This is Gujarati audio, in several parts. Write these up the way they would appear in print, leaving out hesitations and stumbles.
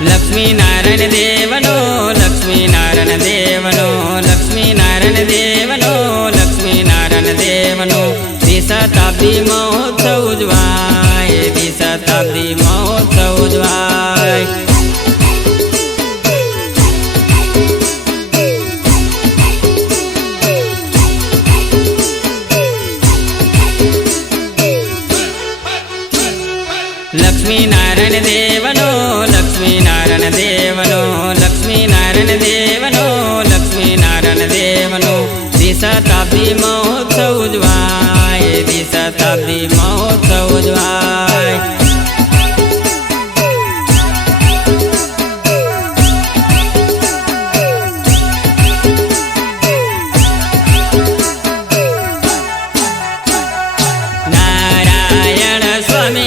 लक्ष्मी नारायण देवनो लक्ष्मी नारायण देवनो लक्ष्मी नारायण देवनो लक्ष्मी नारायण देवनो द्विशताब्दी महोत्सव उजवाय द्विशताब्दी महोत्सव उजवाय। लक्ष्मी नारायण देवनो लक्ष्मी नारायण देवनो लक्ष्मी नारायण देवनो लक्ष्मी नारायण देवनो द्विशताब्दी महोत्सव उजवाय द्विशताब्दी महोत्सव उजवाय। नारायण स्वामी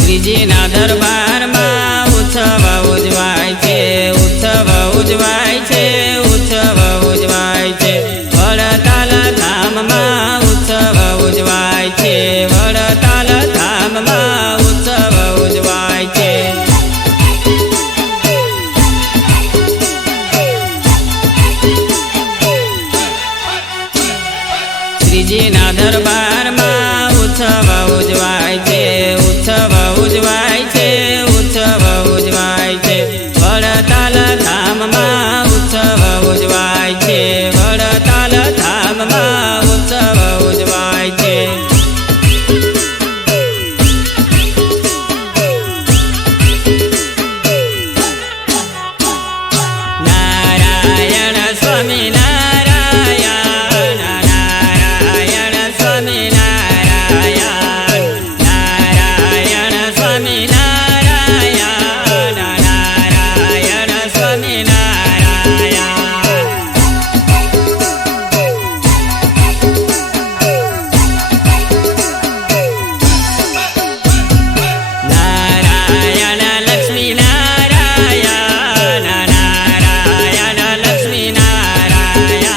श्रीजीना दरबार में उत्सव उजवाय छे उत्सव उजवाय छे उत्सव उजवाय छे। वड़ताल धाम में उत्सव उजवाय छे वड़ताल धाम में उत्सव उजवाय छे। श्रीजीना दरबार में उत्सव उजवाय छे उत्सव उजवाय छे उत्सव उजवाय छे। वड़ताल धाम में उत्सव उजवाय छे वड़ताल धाम में उत्सव उजवाय छे। नारायण स्वामी नारायण नारायण स्वामी नारायण नारायण स्वामी नारायण नारायण स्वामी नारायण। नारायण लक्ष्मी नारायण नारायण लक्ष्मी नारायण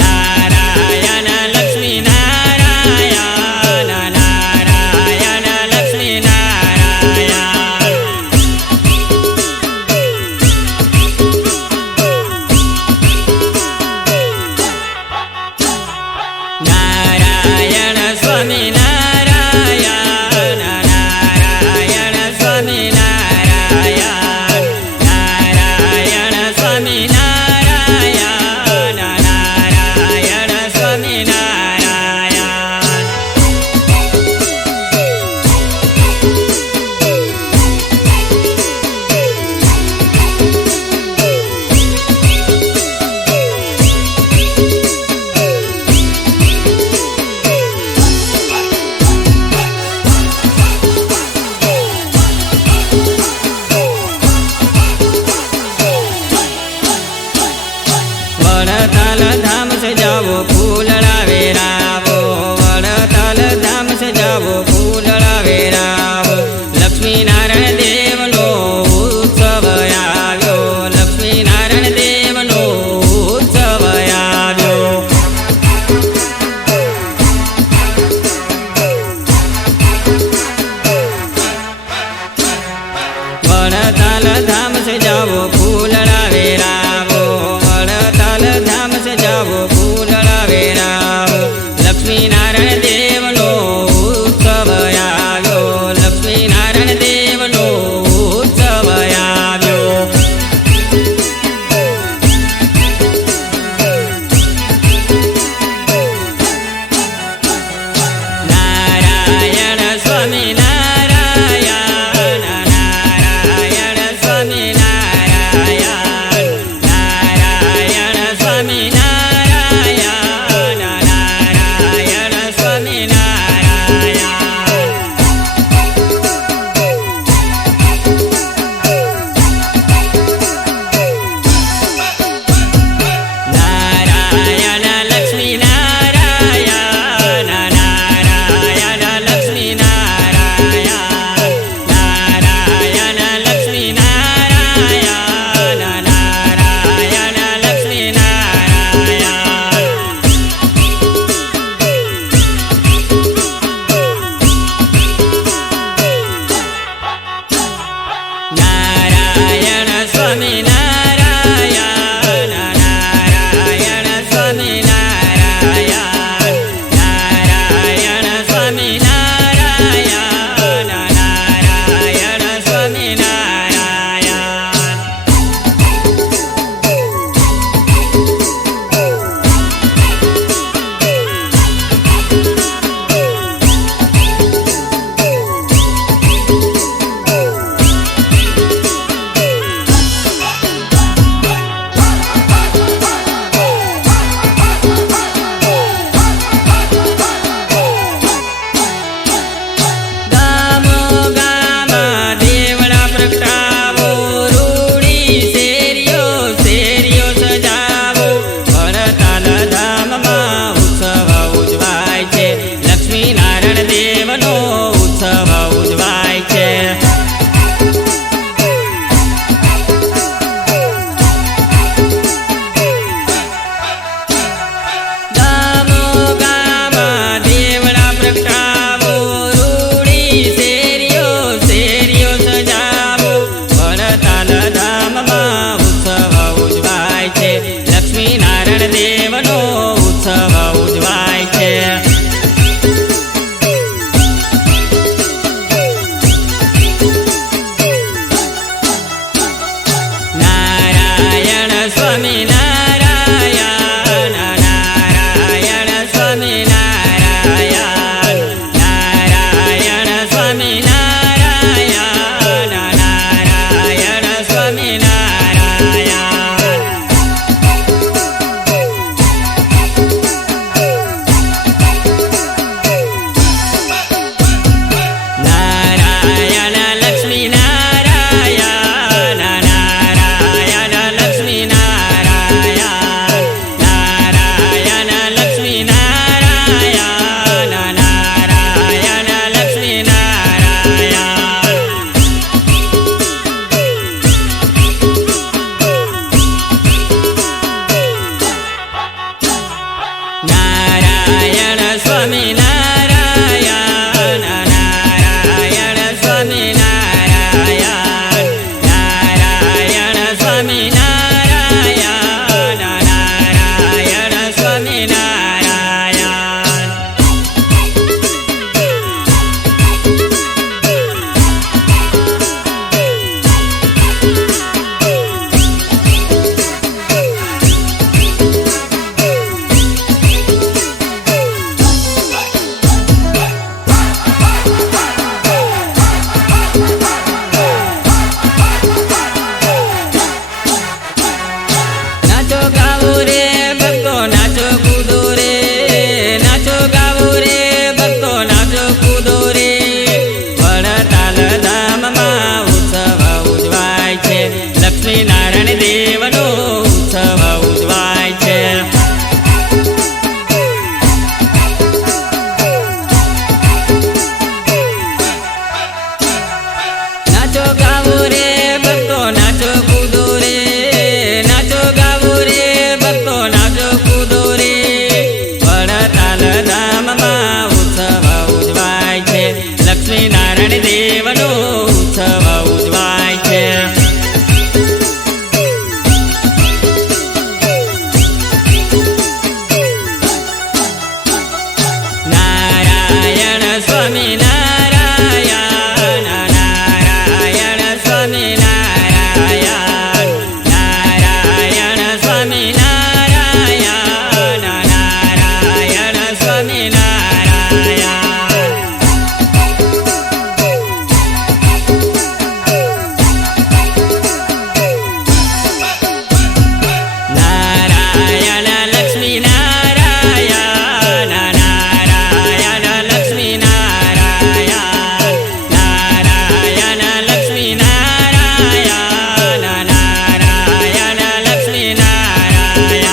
नारायण लक्ष्मी नारायण नारायण लक्ष्मी नारायण। नारायण स्वामी नारायण नारायण स्वामी नारायण नारायण स्वामी नारायण नारायण स्वामी नारायण। वड़ताल धाम से जाओ फूलड़ा वेरावो वड़ताल धाम से जाओ फूलड़ा वेरावो। लक्ष्मी नारायण देवनो उत्सव લક્ષ્મીનારાયણ દેવનો ઉત્સવ ઉજવાય છે. નાચો ગાવો રે ભક્તો નાચો કૂદો રે, નાચો ગાવો રે ભક્તો નાચો કૂદો રે. વડતાલ ધામમાં ઉત્સવ ઉજવાય છે, લક્ષ્મીનારાયણ દેવનો ઉત્સવ ઉજવાય છે. નારાયણ સ્વામી નારાયણ, નારાયણ સ્વામી નારાયણ, નારાયણ સ્વામી નારાયણ, નારાયણ સ્વામી નારાયણ. નારાયણ લક્ષ્મી નારાયણ, નારાયણ લક્ષ્મી નારાયણ, નારાયણ લક્ષ્મી નારાયણ, નારાયણ લક્ષ્મી નારાયણ.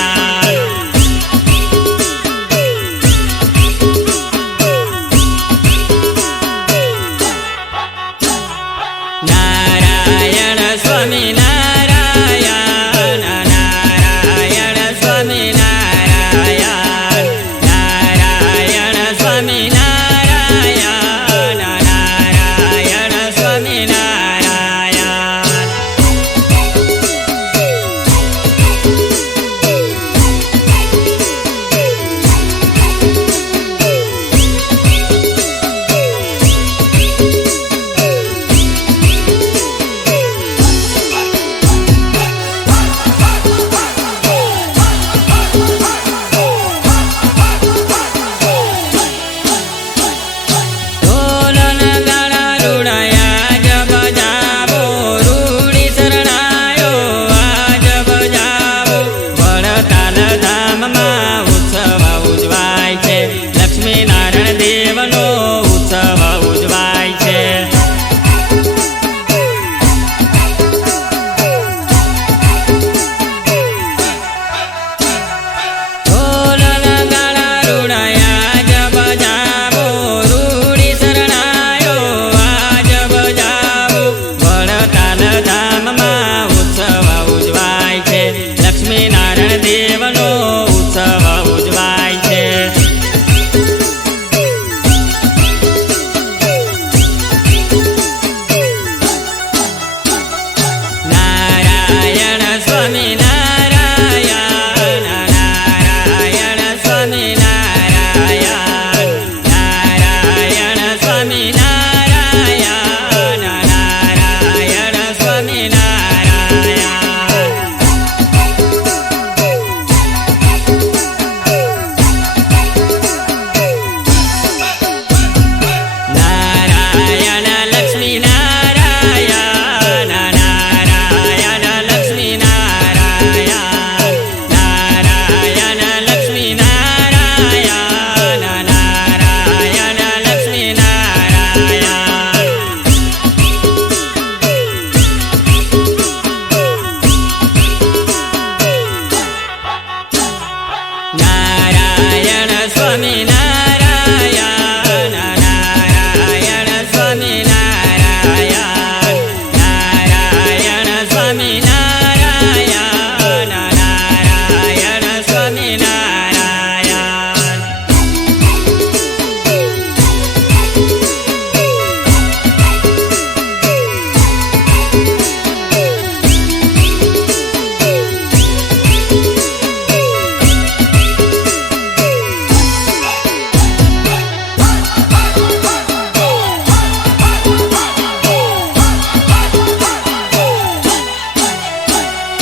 નારાયણ સ્વામી નારાયણ, નારાયણ સ્વામી નારાયણ, નારાયણ સ્વામી નારાયણ, નારાયણ સ્વામી નારાયણ. ઢોલન ગાળા રૂડાયા જબ જાવો, રૂડી શરણાયો આજ બજાવો. વડતાલ ધામમાં ઉત્સવ ઉજવાય છે, લક્ષ્મીનારાયણ દેવનો ઉત્સવ ઉજવાય છે. ઢોલન ગાળા રૂડાયા જબ જાવો, રૂડી શરણાયો આજ બજાવો. વડતાલ ધામમાં ઉત્સવ ઉજવાય છે, લક્ષ્મીનારાયણ દેવનો ઉત્સવ ઉજવાય છે. નારાયણ સ્વામી નારાયણ, નારાયણ સ્વામી નારાયણ, નારાયણ સ્વામી નારાયણ, નારાયણ સ્વામી નારાયણ. નારાયણ લક્ષ્મી નારાયણ, નારાયણ લક્ષ્મી નારાયણ, નારાયણ લક્ષ્મી નારાયણ, નારાયણ લક્ષ્મી નારાયણ. નારાયણ સ્વામી નારાયણ, નારાયણ સ્વામી નારાયણ, નારાયણ સ્વામી નારાયણ, નારાયણ સ્વામી નારાયણ.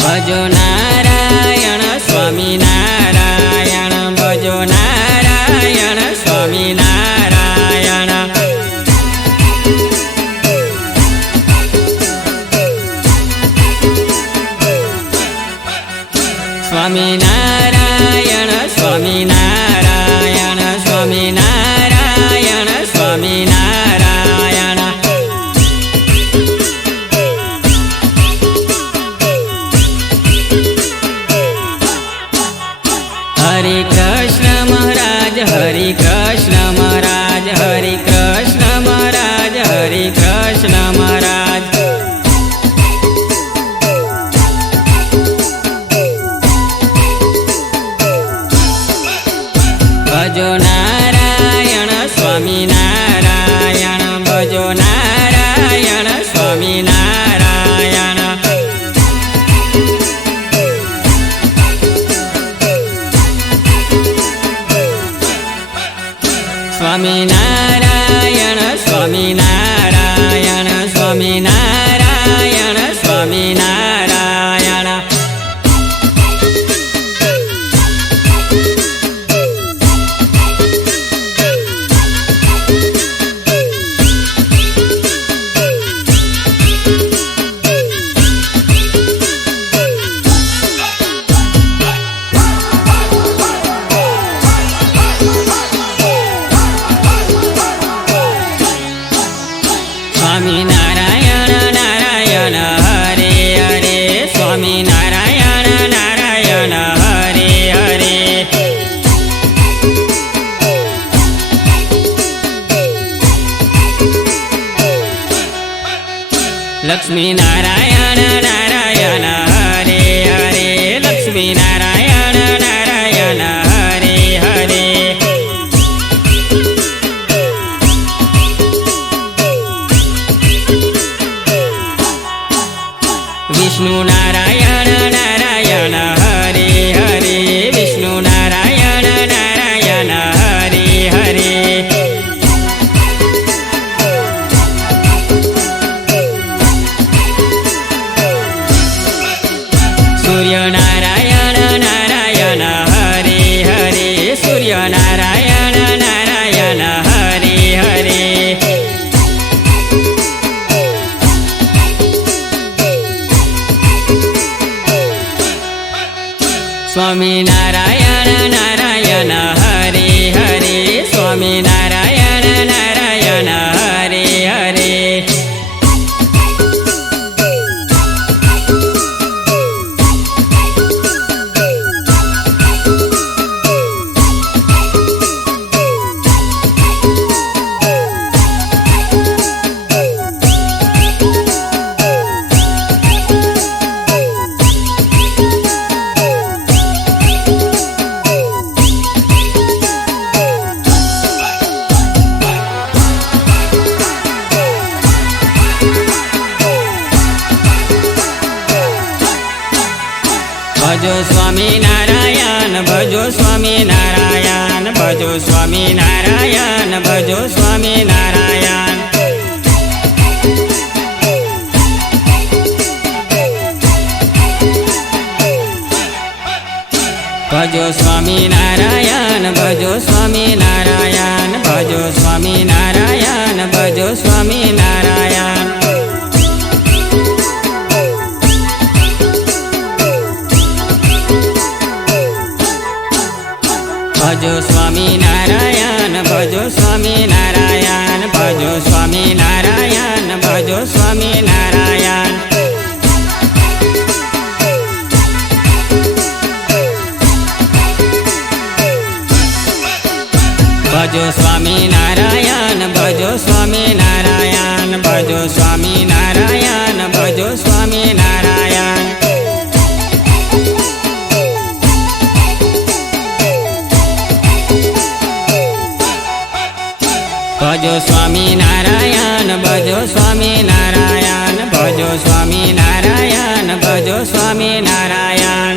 ભજો નારાયણ સ્વામી નારાયણ, ભજો નારાયણ સ્વામી નારાયણ. સ્વામી નારાયણ સ્વામી નારાયણ, સ્વામી નારાયણ સ્વામી નારાયણ. સ્વામિનારાયણ સ્વામિનારાયણ સ્વામિનારાયણ સ્વામિનારાયણ. સ્વામિનારાયણ નારાયણ હરે હરે સ્વામિનારાયણ નારાયણ હરે હરે. લક્ષ્મીનારાયણ નારાયણ હરે હરે લક્ષ્મીનારાયણ નારાયણ હરે હરે. વિષ્ણુ નારાયણ નારાયણ હરે હરે વિષ્ણુ નારાયણ નારાયણ હરે હરે. સૂર્યનારાયણ નારાયણ હરે હરે સૂર્યનારાયણ નારાયણ હરે હરે. સ્વામિનારાયણ નારાયણ હરે હરે સ્વામિનારાયણ નારાયણ હરે હરે. ભજો સ્વામિનારાયણ ભજો સ્વામિનારાયણ ભજો સ્વામિનારાયણ ભજો સ્વામિનારાયણ. ભજો સ્વામિનારાયણ ભજો સ્વામિનારાયણ ભજો સ્વામિનારાયણ ભજો સ્વામિનારાયણ. ભજો સ્વામિનારાયણ ભજો સ્વામિનારાયણ ભજો સ્વામિનારાયણ ભજો સ્વામિનારાયણ. ભજો સ્વામિનારાયણ ભજો સ્વામિનારાયણ ભજો સ્વામિનારાયણ ભજો સ્વામિનારાયણ. ભજો સ્વામિનારાયણ ભજો સ્વામિનારાયણ ભજો સ્વામિનારાયણ ભજો સ્વામિનારાયણ.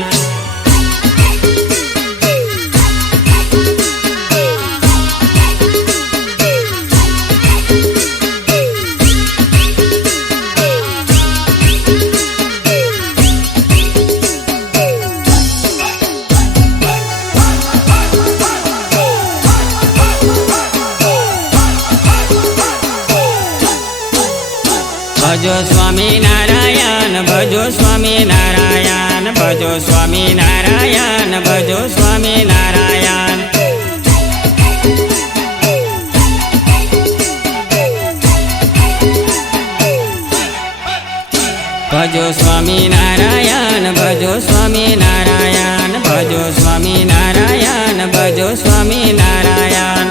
ભજો સ્વામિનારાયણ ભજો સ્વામિનારાયણ ભજો સ્વામિનારાયણ ભજો સ્વામિનારાયણ. ભજો સ્વામિનારાયણ ભજો સ્વામિનારાયણ ભજો સ્વામિનારાયણ ભજો સ્વામિનારાયણ.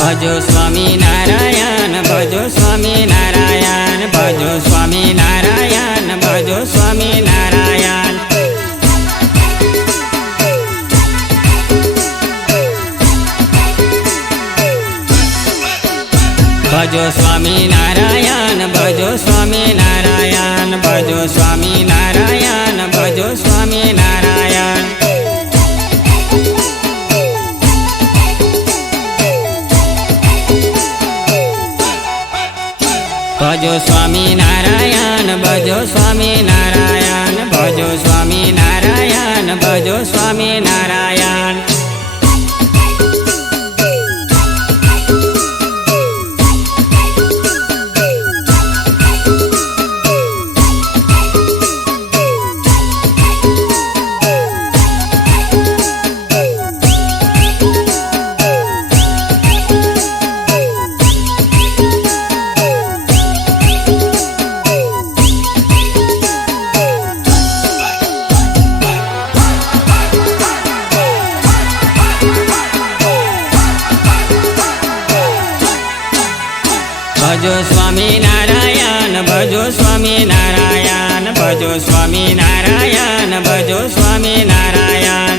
ભજો સ્વામિનારાયણ ભજો સ્વામિનારાયણ ભજો સ્વામિનારાયણ ભજો સ્વામિનારાયણ. ભજો સ્વામિનારાયણ ભજો સ્વામિનારાયણ ભજો સ્વામિનારાયણ ભજો સ્વામિનારાયણ. ભજો સ્વામિનારાયણ ભજો સ્વામિનારાયણ ભજો સ્વામિનારાયણ ભજો સ્વામિનારાયણ. ભજો સ્વામિનારાયણ ભજો સ્વામિનારાયણ ભજો સ્વામિનારાયણ ભજો સ્વામિનારાયણ.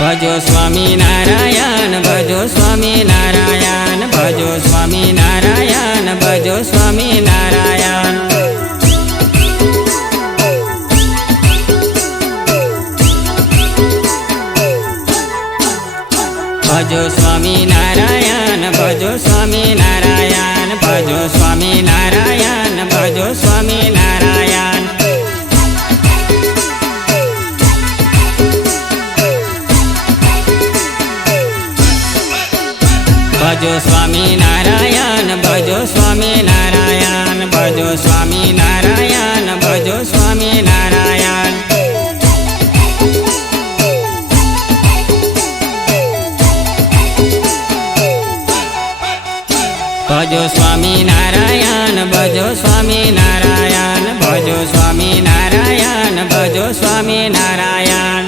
ભજો સ્વામિનારાયણ ભજો સ્વામિનારાયણ ભજો સ્વામિનારાયણ ભજો સ્વામિનારાયણ. ભજો સ્વામિનારાયણ ભજો સ્વામિનારાયણ ભજો સ્વામિનારાયણ ભજો સ્વામિનારાયણ. ભજો સ્વામિનારાયણ ભજો સ્વામિનારાયણ ભજો સ્વામિનારાયણ ભજો સ્વામિનારાયણ. ભજો સ્વામિનારાયણ ભજો સ્વામિનારાયણ ભજો સ્વામિનારાયણ ભજો સ્વામિનારાયણ.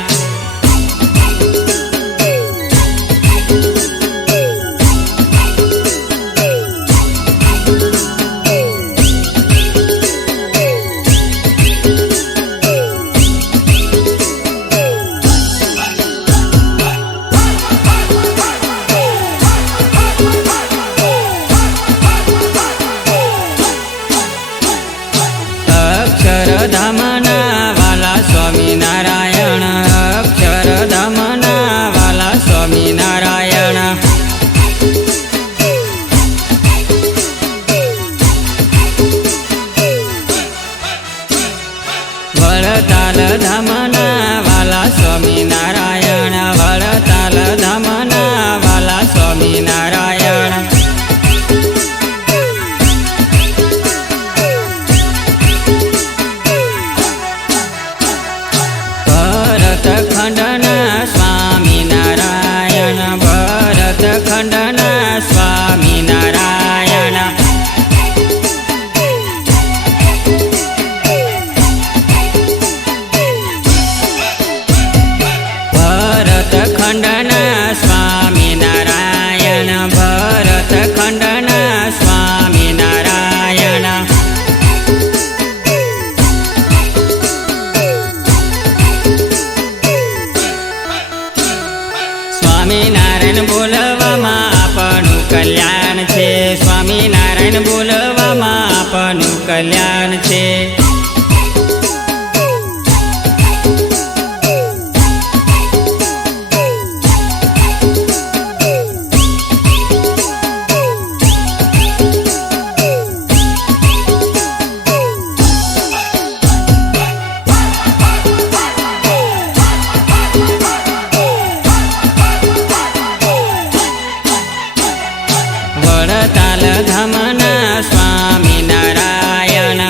અક્ષરધામના વાલા સ્વામિનારાયણ અક્ષરધામના વાલા સ્વામિનારાયણ. વડતાલ ધામના વાલા સ્વામિનારાયણ વડતાલ ધામના વાલા સ્વામિનારાયણ. ભરતખંડના સ્વામિનારાયણ ભરતખંડના સ્વામિનારાયણ. ભરતખંડના સ્વામિનારાયણ ભરતખંડના સ્વામિનારાયણ. સ્વામિનારાયણ બોલવામાં આપનું કલ્યાણ છે સ્વામિનારાયણ બોલવામાં આપનું કલ્યાણ છે. વડતાલ ધામના સ્વામિનારાયણ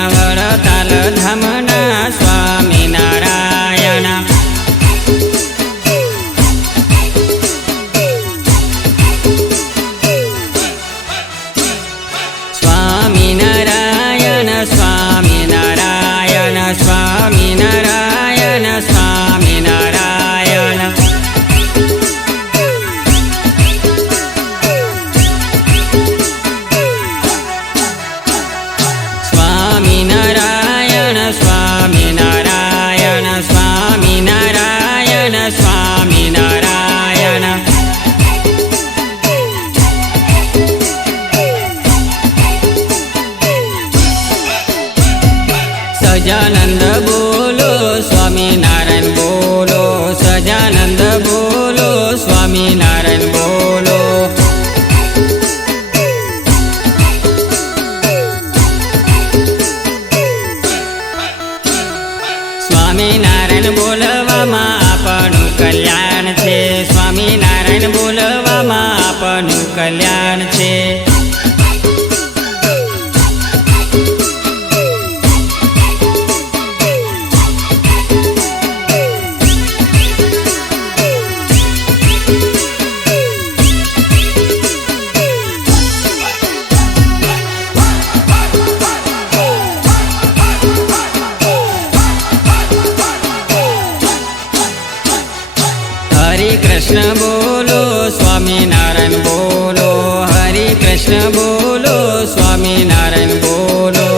સ્વામિનારાયણ બોલવામાં આપણું કલ્યાણ છે. સ્વામિનારાયણ બોલવામાં આપણું કલ્યાણ છે. હરે કૃષ્ણ બોલો સ્વામિનારાયણ બોલો. હરે કૃષ્ણ બોલો સ્વામિનારાયણ બોલો.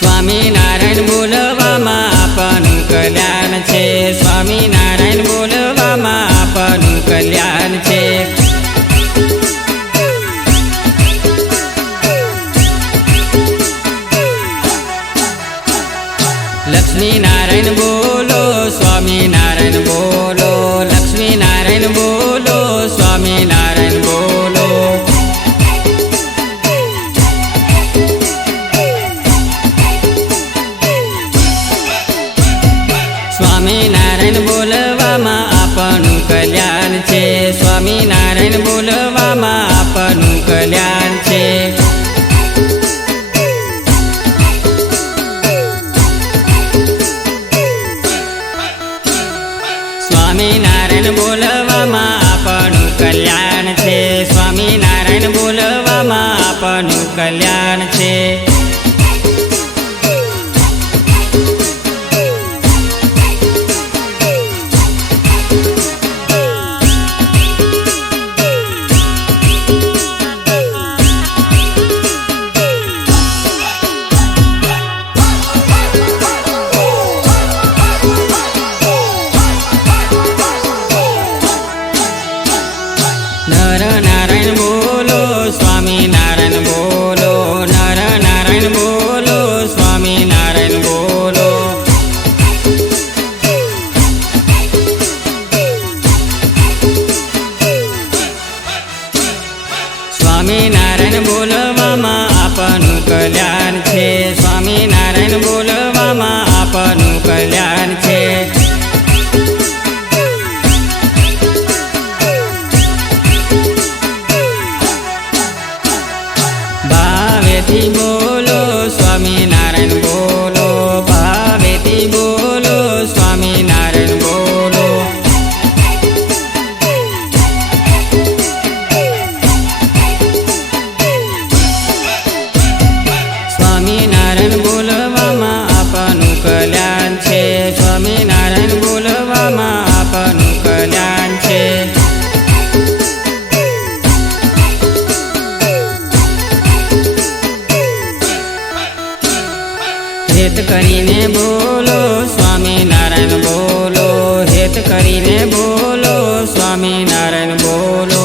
સ્વામિનારાયણ બોલવામાં આપણું કલ્યાણ છે. સ્વામિનારાયણ બોલવામાં આપણું કલ્યાણ છે. લક્ષ્મીનારાયણ બોલો સ્વામિનારાયણ બોલો. લક્ષ્મીનારાયણ બોલો સ્વામિનારાયણ બોલો. સ્વામિનારાયણ બોલવામાં આપણું કલ્યાણ છે. સ્વામિનારાયણ બોલવામાં આપણું કલ્યાણ છે. સ્વામિનારાયણ બોલવામાં આપણું કલ્યાણ છે. સ્વામિનારાયણ બોલવામાં આપણું કલ્યાણ છે. નરનારાયણ બોલો સ્વામિનારાયણ બોલો. નરનારાયણ બોલો સ્વામિનારાયણ બોલો. સ્વામિનારાયણ બોલવામાં આપણું કલ્યાણ છે. સ્વામિનારાયણ બોલવામાં આપણું કલ્યાણ છે. ભાવેથી બોલો સ્વામિનારાયણ બોલો. ભાવેથી બોલો સ્વામિનારાયણ બોલો. સ્વામિનારાયણ બોલવામાં આપણું કલ્યાણ છે. સ્વામિનારાયણ બોલવામાં આપણું કલ્યાણ છે. હેત કરીને બોલો સ્વામિનારાયણ બોલો. હેત કરીને બોલો સ્વામિનારાયણ બોલો.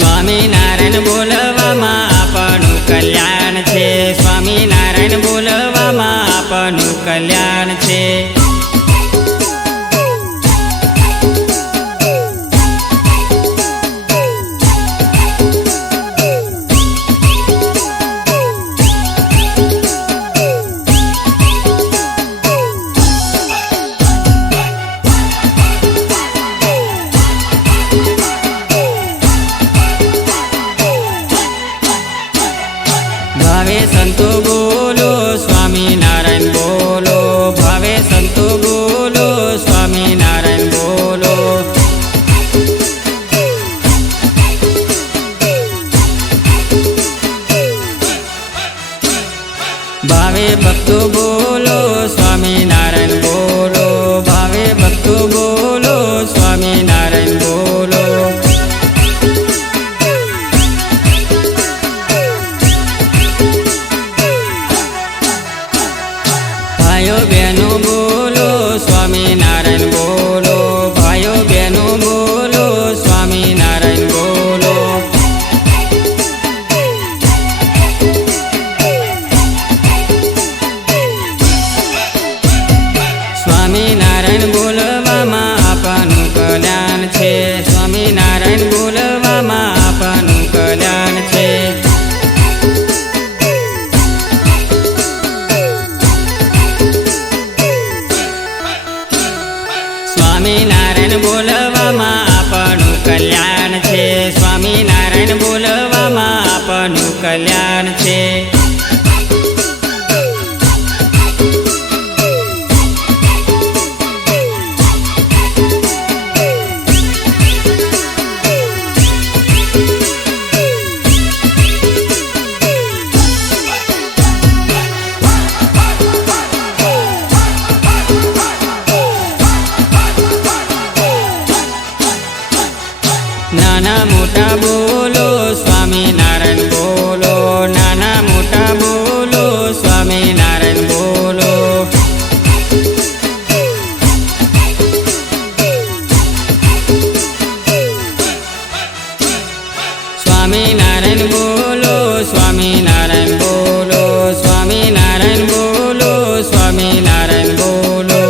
સ્વામિનારાયણ બોલવામાં આપણું કલ્યાણ છે. સ્વામિનારાયણ બોલવામાં આપણું કલ્યાણ છે. ભાવે સંતો બોલો સ્વામિનારાયણ બોલો, ભાવે સંતો બોલો સ્વામિનારાયણ બોલો. ભાવે ભક્તો બોલો સ્વામિનારાયણ બોલો, ભાવે ભક્તો બોલો સ્વામિનારાયણ બોલો. ભાઈઓ બહેનો બોલો સ્વામિનારાયણ બોલો, ભાઈઓ બહેનો બોલો સ્વામિનારાયણ બોલો. સ્વામિનારાયણ બોલવામાં આપણું કલ્યાણ છે. સ્વામિનારાયણ બોલવામાં આપણું કલ્યાણ છે. સ્વામિનારાયણ બોલવામાં આપણું કલ્યાણ છે. સ્વામિનારાયણ બોલવામાં આપણું કલ્યાણ છે. નાના મોટા બોલો સ્વામિનારાયણ બોલો, નાના મોટા બોલો સ્વામિનારાયણ બોલો. સ્વામિનારાયણ બોલો સ્વામિનારાયણ બોલો, સ્વામિનારાયણ બોલો સ્વામિનારાયણ બોલો.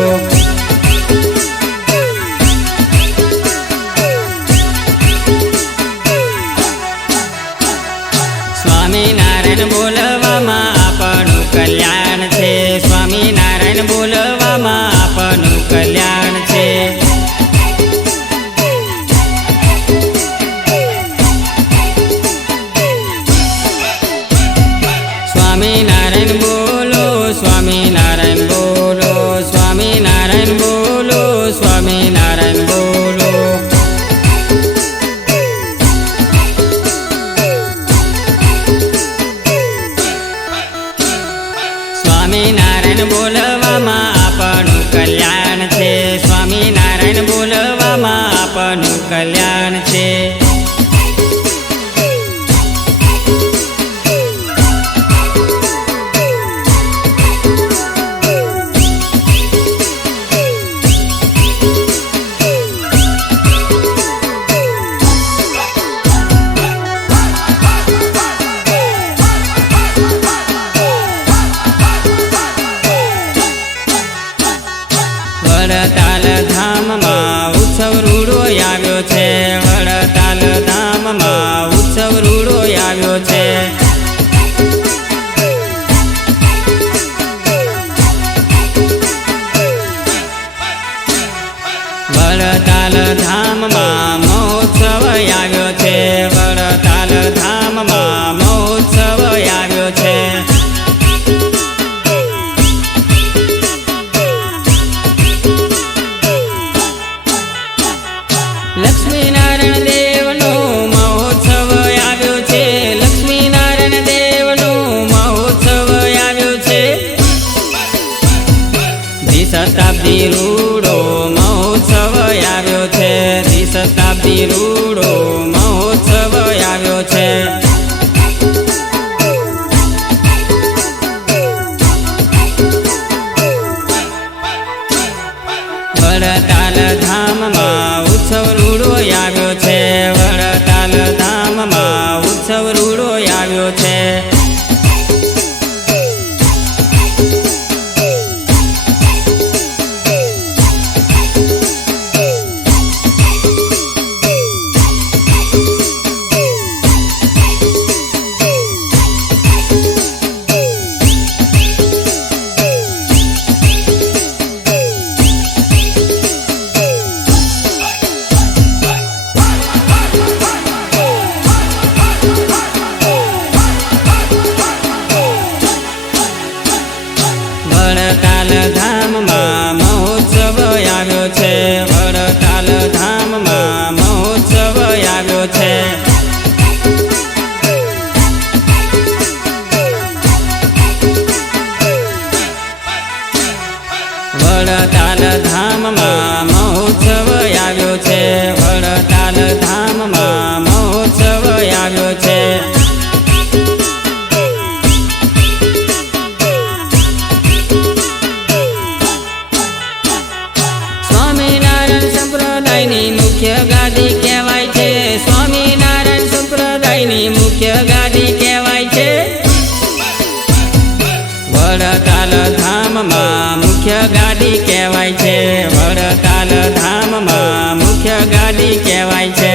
સ્વામિનારાયણ બોલવામાં આપણું કલ્યાણ છે. સ્વામિનારાયણ બોલવામાં આપણું કલ્યાણ છે. સ્વામિનારાયણ બોલો સ્વામિનારાયણ બોલો, સ્વામિનારાયણ બોલો સ્વામિનારાયણ બોલો. ઉત્સવ આવ્યો છે. સ્વામિનારાયણ સંપ્રદાયની મુખ્ય ગાદી કહેવાય છે. સ્વામિનારાયણ સંપ્રદાયની મુખ્ય ગાદી કહેવાય છે. વડતાલ ધામમાં મુખ્ય ગાદી કહેવાય છે. વડતાલ ધામમાં મુખ્ય ગાદી કહેવાય છે.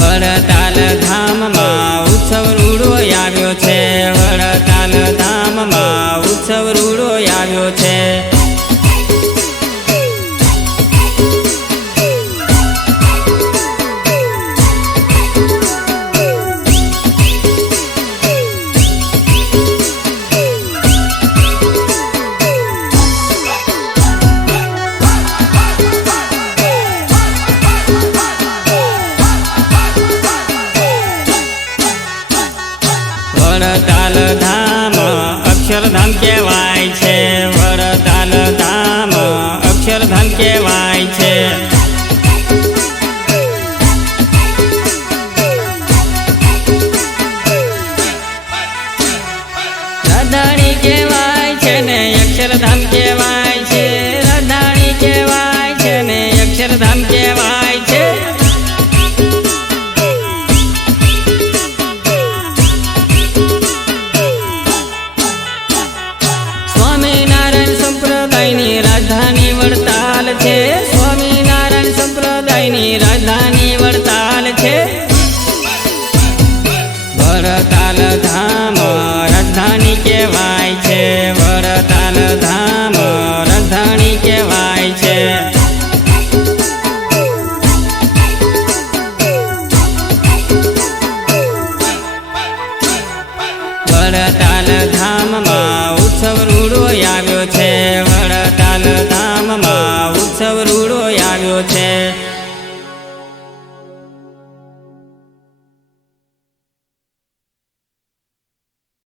વડતાલ ધામમાં ઉત્સવ રૂડો આવ્યો છે. વડતાલ ધામમાં ઉત્સવ રૂડો આવ્યો છે. વડતાલ ધામ અક્ષરધામ કહેવાય